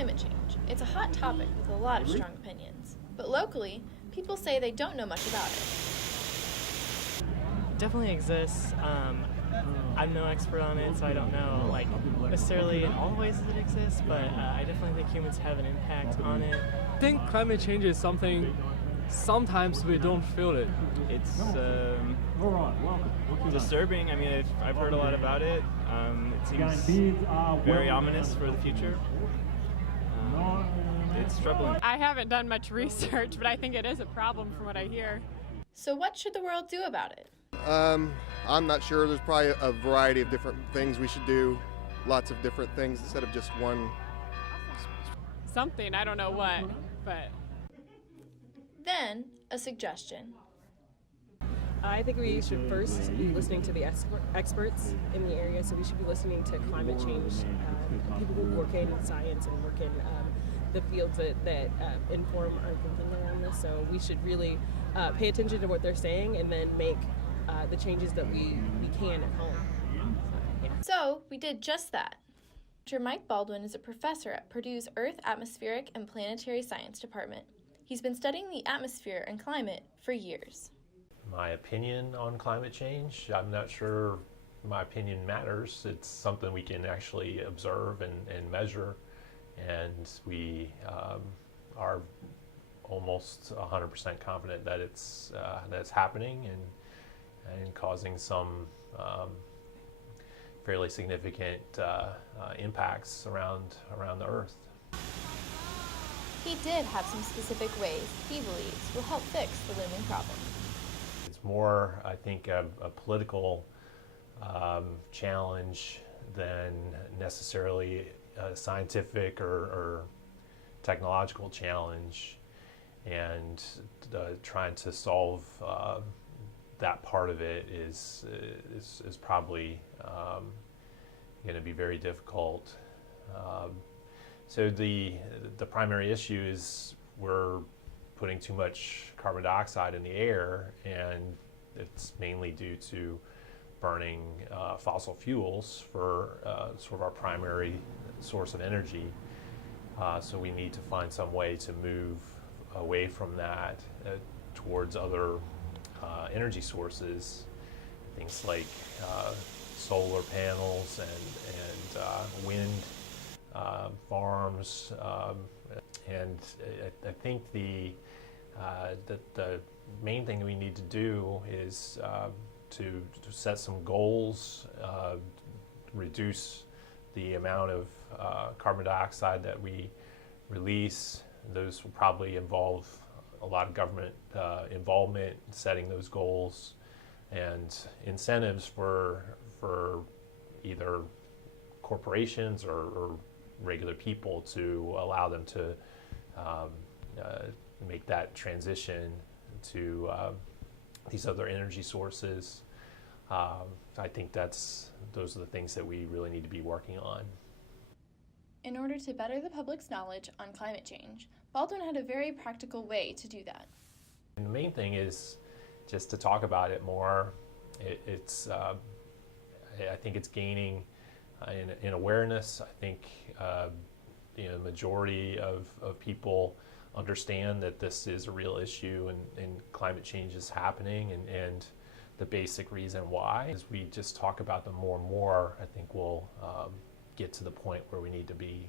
climate change. It's a hot topic with a lot of strong opinions. But locally, people say they don't know much about it. Definitely exists. I'm no expert on it, so I don't know necessarily in all the ways that it exists, but I definitely think humans have an impact on it. I think climate change is something sometimes we don't feel it. It's disturbing. I mean, I've heard a lot about it. It seems very ominous for the future. It's troubling. I haven't done much research, but I think it is a problem from what I hear. So what should the world do about it? I'm not sure. There's probably a variety of different things we should do. Lots of different things instead of just one. Something, I don't know what, but... Then, a suggestion. I think we should first be listening to the experts in the area, so we should be listening to climate change, people who work in science and work in the fields that inform our thinking around this. So we should really pay attention to what they're saying and then make the changes that we can at home. So we did just that. Dr. Mike Baldwin is a professor at Purdue's Earth, Atmospheric, and Planetary Science Department. He's been studying the atmosphere and climate for years. My opinion on climate change, I'm not sure my opinion matters. It's something we can actually observe and measure, and we are almost 100% confident that that's happening and causing some fairly significant impacts around the Earth. He did have some specific ways he believes will help fix the looming problem. It's more, I think, a political challenge than necessarily a scientific or technological challenge, and trying to solve that part of it is probably going to be very difficult. So the primary issue is we're putting too much carbon dioxide in the air, and it's mainly due to burning fossil fuels for sort of our primary source of energy. So we need to find some way to move away from that towards other energy sources, things like solar panels and wind farms, and I think the main thing we need to do is to set some goals, reduce the amount of carbon dioxide that we release. Those will probably involve a lot of government involvement in setting those goals, and incentives for either corporations or regular people to allow them to make that transition to these other energy sources. I think those are the things that we really need to be working on. In order to better the public's knowledge on climate change, Baldwin had a very practical way to do that. And the main thing is just to talk about it more. I think it's gaining in awareness. I think the majority of people understand that this is a real issue, and climate change is happening, and the basic reason why. As we just talk about them more and more, I think we'll get to the point where we need to be